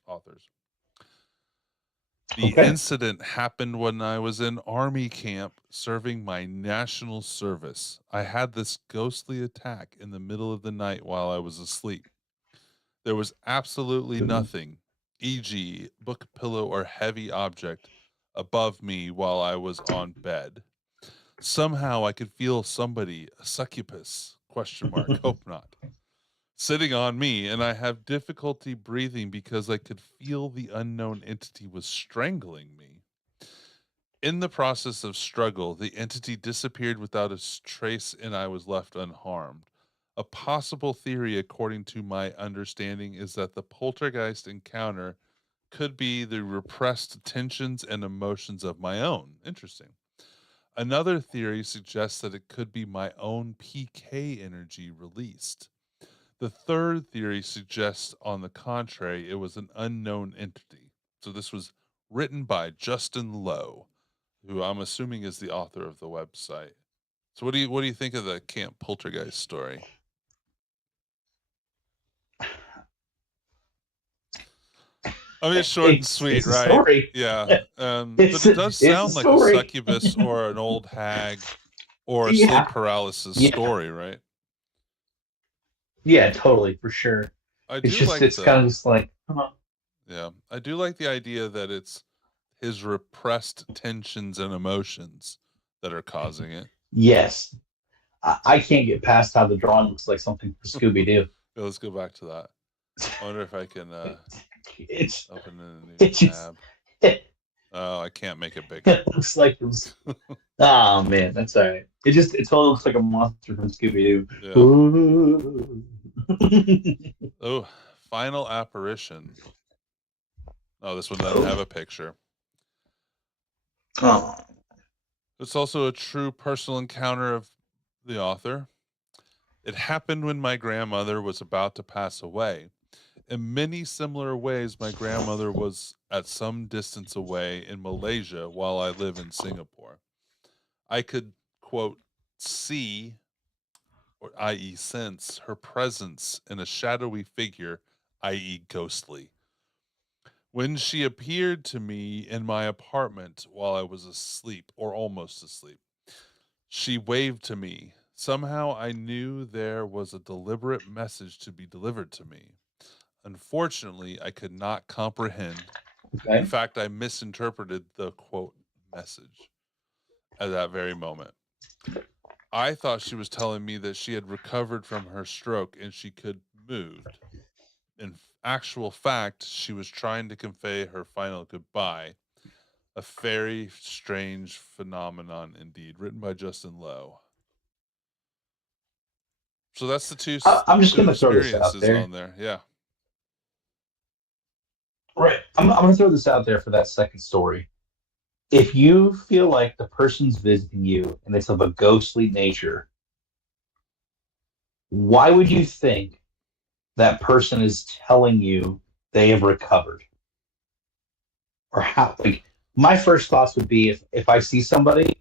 The Okay. incident happened when I was in army camp serving my national service. I had this ghostly attack in the middle of the night while I was asleep. There was absolutely nothing, e.g., book, pillow, or heavy object above me while I was on bed. Somehow I could feel somebody, a succubus, ? Hope not, sitting on me, and I have difficulty breathing because I could feel the unknown entity was strangling me. In the process of struggle, the entity disappeared without a trace and I was left unharmed. A possible theory, according to my understanding, is that the poltergeist encounter could be the repressed tensions and emotions of my own. Interesting. Another theory suggests that it could be my own PK energy released. The third theory suggests, on the contrary, it was an unknown entity. So this was written by Justin Lowe, who I'm assuming is the author of the website. So what do you think of the Camp Poltergeist story? I mean, it's short and sweet, It's a right? story. Yeah. But it does It's a sound like a story. succubus or an old hag or a Yeah. sleep paralysis Yeah. story, right? Yeah, totally, for sure. I It's do just like it's kind of just like, yeah, I do like the idea that it's his repressed tensions and emotions that are causing it. yes. I can't get past how the drawing looks like something for Scooby Doo. Yeah, let's go back to that. I wonder if I can It's open a new it just tab. it Oh, I can't make it bigger. looks like it was. Oh man, that's all right. It totally looks like a monster from Scooby Doo. Yeah. Oh, final apparition. Oh, this one doesn't have a picture. Oh. It's also a true personal encounter of the author. It happened when my grandmother was about to pass away. In many similar ways, my grandmother was at some distance away in Malaysia while I live in Singapore. I could, quote, see, or i.e., sense, her presence in a shadowy figure, i.e., ghostly. When she appeared to me in my apartment while I was asleep or almost asleep, she waved to me. Somehow I knew there was a deliberate message to be delivered to me. Unfortunately, I could not comprehend. Okay. In fact, I misinterpreted the quote message at that very moment. I thought she was telling me that she had recovered from her stroke and she could move. In actual fact, she was trying to convey her final goodbye. A very strange phenomenon indeed, written by Justin Lowe. So that's the two I'm just two gonna throw this out experiences there. on there. Yeah. Right. I'm gonna throw this out there for that second story. If you feel like the person's visiting you and it's of a ghostly nature, why would you think that person is telling you they have recovered? Or how? Like, my first thoughts would be if I see somebody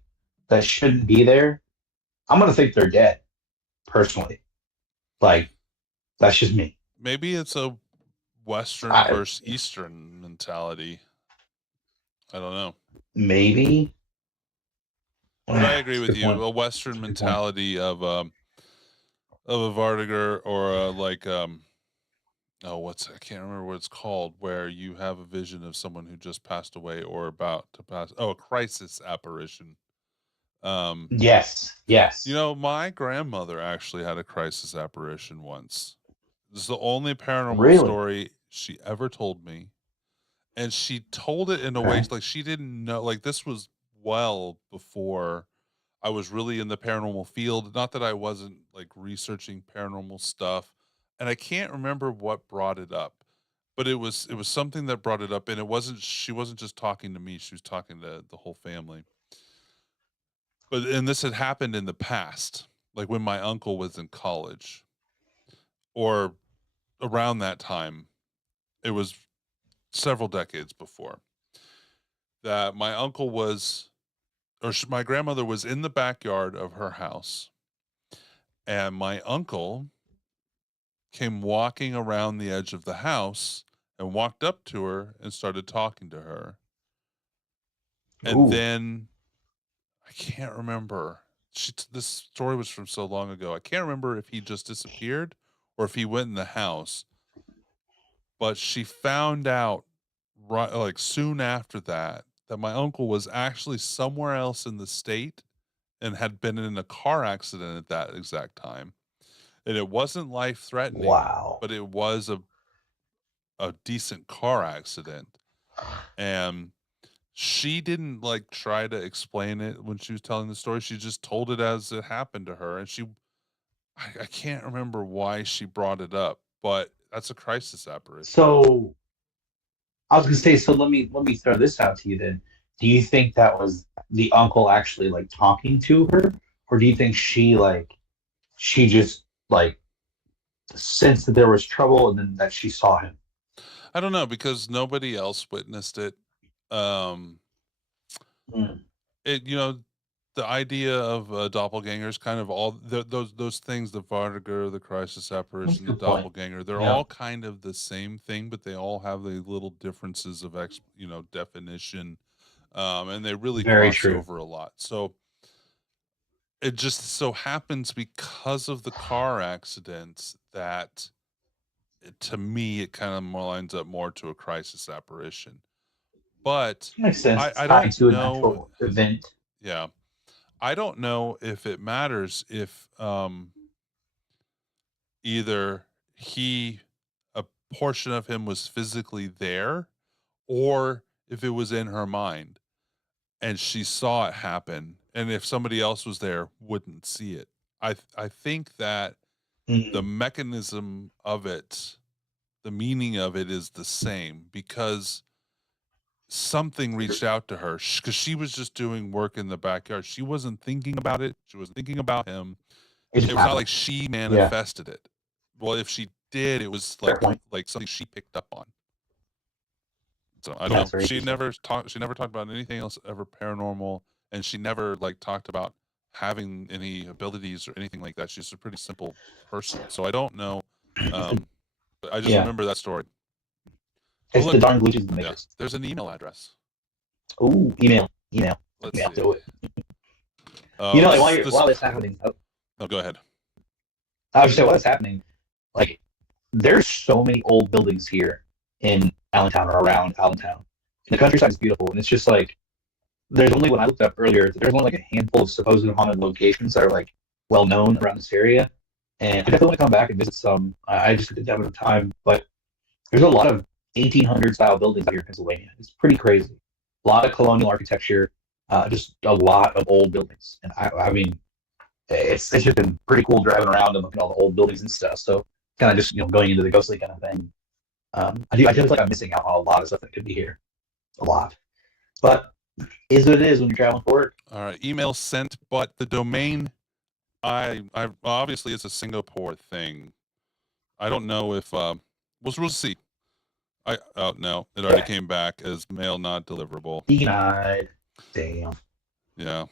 that shouldn't be there, I'm gonna think they're dead. Personally, like that's just me. Maybe it's a Western I- versus Eastern mentality. I don't know. Maybe. But I agree That's with good you. point. A Western Good point. mentality of a Vartiger or I can't remember what it's called, where you have a vision of someone who just passed away or about to pass. Oh, a crisis apparition. Yes. You know, my grandmother actually had a crisis apparition once. This is the only paranormal Really? story she ever told me. And she told it in a way Okay. like she didn't know, like this was well before I was really in the paranormal field. Not that I wasn't like researching paranormal stuff. And I can't remember what brought it up, but it was something that brought it up, and she wasn't just talking to me, she was talking to the whole family. And this had happened in the past, like when my uncle was in college or around that time. It was several decades before that my uncle was, my grandmother was in the backyard of her house, and my uncle came walking around the edge of the house and walked up to her and started talking to her. And Ooh. then I can't remember. This story was from so long ago. I can't remember if he just disappeared or if he went in the house. But she found out right, like soon after that, that my uncle was actually somewhere else in the state and had been in a car accident at that exact time. And it wasn't life threatening, Wow. but it was a decent car accident. And she didn't like try to explain it when she was telling the story. She just told it as it happened to her. And I can't remember why she brought it up, but that's a crisis apparition. So I was gonna say, so let me throw this out to you then. Do you think that was the uncle actually like talking to her, or do you think she just like sensed that there was trouble and then that she saw him? I don't know because nobody else witnessed it. Um, Mm. the idea of doppelgangers, kind of all those things, the Vartiger, the crisis apparition, the Good point. doppelganger, they're Yeah. all kind of the same thing, but they all have the little differences of definition, and they really Very cross true. over a lot. So it just so happens because of the car accidents that to me it kind of more lines up more to a crisis apparition. But Makes sense. I, It's I tied don't to a know. natural event. Yeah. I don't know if it matters if either a portion of him was physically there or if it was in her mind and she saw it happen, and if somebody else was there wouldn't see it. I think that the Mm. mechanism of it, the meaning of it is the same because something reached out to her because she was just doing work in the backyard. She wasn't thinking about it. She wasn't thinking about him. It It just was not happened. like she Yeah. manifested it. Well, if she did, it was Fair point. like something she picked up on. So I Yeah, don't that's know. very She interesting. never talked about anything else ever paranormal, and she never like talked about having any abilities or anything like that. She's a pretty simple person. So I don't know. But I just Yeah. remember that story. It's look, the darn glitches in the Yeah, matrix. there's an email address. Ooh, email. Let's Email, see. do it. You know, like, this- while it's happening, No, go ahead. I was just saying, while it's happening, like, there's so many old buildings here in Allentown or around Allentown. And the countryside is beautiful, and it's just like, there's only, when I looked up earlier, there's only like a handful of supposed haunted locations that are like well known around this area. And I definitely want to come back and visit some. I just didn't have enough time, but there's a lot of 1800 style buildings out here in Pennsylvania. It's pretty crazy. A lot of colonial architecture, just a lot of old buildings. And I mean, it's just been pretty cool driving around and looking at all the old buildings and stuff. So kind of just going into the ghostly kind of thing. I do feel like I'm missing out on a lot of stuff that could be here, a lot. But is what it is when you're traveling for work. All right, email sent, but the domain, I obviously it's a Singapore thing. I don't know if we'll see. No, it already came back as mail not deliverable. Denied. Damn. Yeah.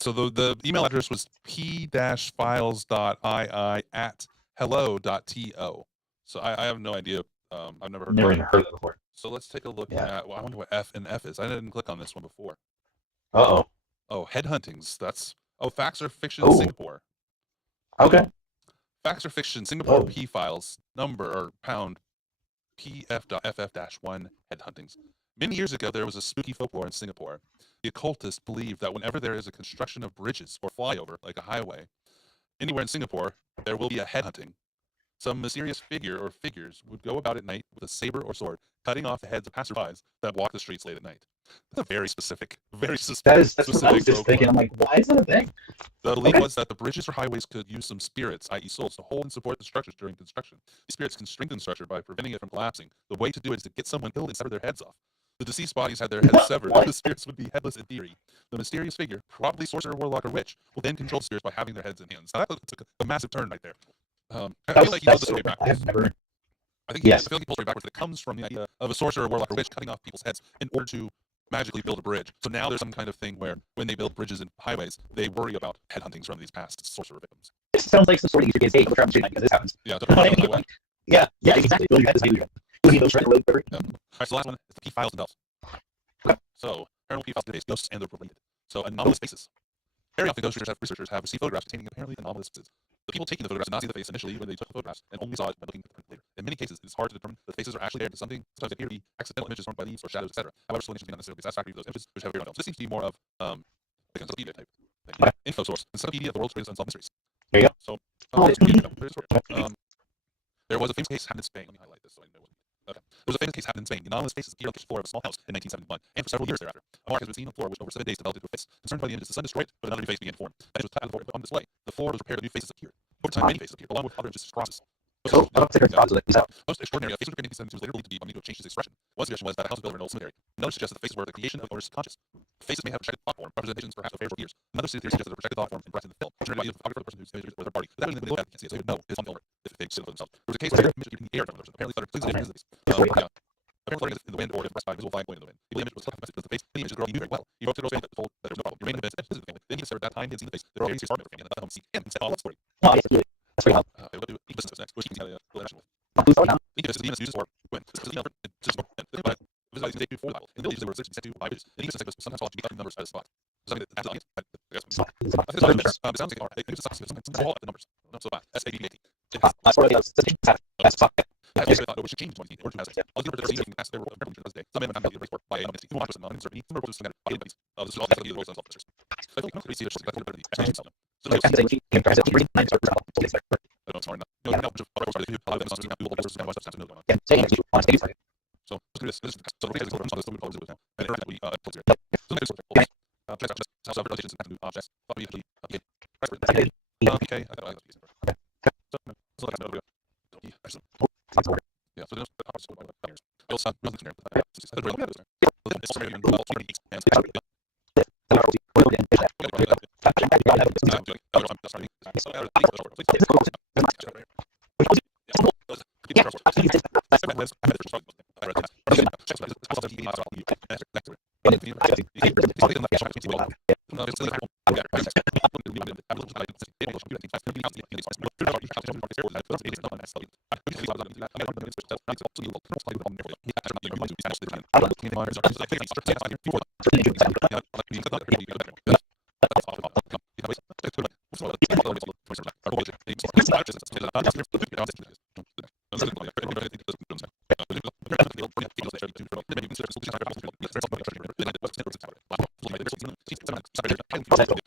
So the email address was p-files.ii@hello.to. So I have no idea. I've never heard Never of even it. heard of it before. So let's take a look Yeah. at. Well, I wonder what F and F is. I didn't click on this one before. Uh-oh. Oh, headhuntings. That's facts or fiction Oh. Singapore. Okay. Facts or fiction Singapore Oh. P files number or pound PF.FF-1 headhuntings. Many years ago, there was a spooky folklore in Singapore. the occultists believe that whenever there is a construction of bridges or flyover, like a highway, anywhere in Singapore, there will be a headhunting. Some mysterious figure or figures would go about at night with a saber or sword, cutting off the heads of passersby that walk the streets late at night. That's a very specific. That's what I was just thinking. I'm like, why is that a thing? The belief was that the bridges or highways could use some spirits, i.e. souls, to hold and support the structures during construction. These spirits can strengthen the structure by preventing it from collapsing. The way to do it is to get someone killed and sever their heads off. The deceased bodies had their heads severed, and the spirits would be headless in theory. The mysterious figure, probably sorcerer, warlock, or witch, will then control the spirits by having their heads and hands. Now that took a massive turn right there. I feel like he told the story backwards. I feel like he told the story backwards. That it comes from the idea of a sorcerer, warlock, or witch cutting off people's heads in order to magically build a bridge. So now there's some kind of thing where when they build bridges and highways, they worry about headhuntings from these past sorcerer victims. This sounds like some sort of Easter egg game. Because this happens. Yeah, yeah, exactly. Build your head, build your head. All right, so the last one is the P-files themselves. Okay. So paranormal P-files database, ghosts and the related. So anomalous faces. Very often, ghost researchers have received photographs containing apparently anomalous faces. The people taking the photographs did not see the face initially when they took the photographs, and only saw it by looking at them later. In many cases, it is hard to determine the faces are actually there because sometimes they appear to be accidental images formed by leaves or shadows, etc. However, explanations may not necessarily be satisfactory for those images which have very unknowns. This seems to be more of like a encyclopedia type thing. Info source: Encyclopedia of the World's Greatest Unsolved Mysteries. There you go. So, there was a famous case happened in Spain. Let me highlight this so I know what. Okay. There was a famous case happened in Spain. The anomalous faces appeared on the kitchen floor of a small house in 1971, and for several years thereafter. A mark has been seen on the floor which over 7 days developed into a face. Concerned by the images, the son destroyed it, but another new face began to form. That was tapped on the floor and put on display. The floor was repaired and new faces appeared. Over time, many faces appeared, along with other images crosses. Most extraordinary, a face was created in 1972 was later believed to be a to change his expression. One suggestion was that a house was built over an old cemetery. Another suggests that the faces were the creation of the owner's subconscious. Faces may have projected thought form, representations perhaps of favorable years. Another theory suggests that the projected thought form impressed in the film, generated by the photographer, the person whose images were their party. That was the can't see it, so they would know it's on film if they still themselves. There was a case where the image appeared in the air from others, apparently fluttered completely different as the face. Apparently fluttering in the wind or if pressed by a visible flying blowing in the wind. The image was telepathically because the face in the image of the girl he knew very well. He wrote to the girl's family that told that there was no problem. He remained in the bed, visited the family. Then he discovered that time he had seen the face. There were already serious arguments with family and left home to see and said all that story. That's pretty hot. They will do listen to this next, which he can have a international. Incubus is the demon used for when this is the number and just but visualizing the day before the Bible. In the villages there were sent to by witches. And Incubus and sometimes thought to be counting numbers at a spot. Something that after the audience, I guess. It sounds like they use some all at the numbers. Not so bad. SABB18. I also thought we should change 20 or 2 masters. All the interpreters seem to pass their role of revolution to this day. Some men have been erased by amnesty. Who watches them and certainty. Some reporters scattered by anybody's. This is all the roles of officers. I think we see it just like the explanation of them. So I don't know, it's hard enough. No, no, just other sorry, a lot of them are doing all this and stuff to know going on. So let's do this. So the reason is we call it now. And that we close here. So next one. Just relations and objects. But we actually okay. Okay. So that's no. Yeah, so there's the opposite of my years. I also have nothing there. It's already eats and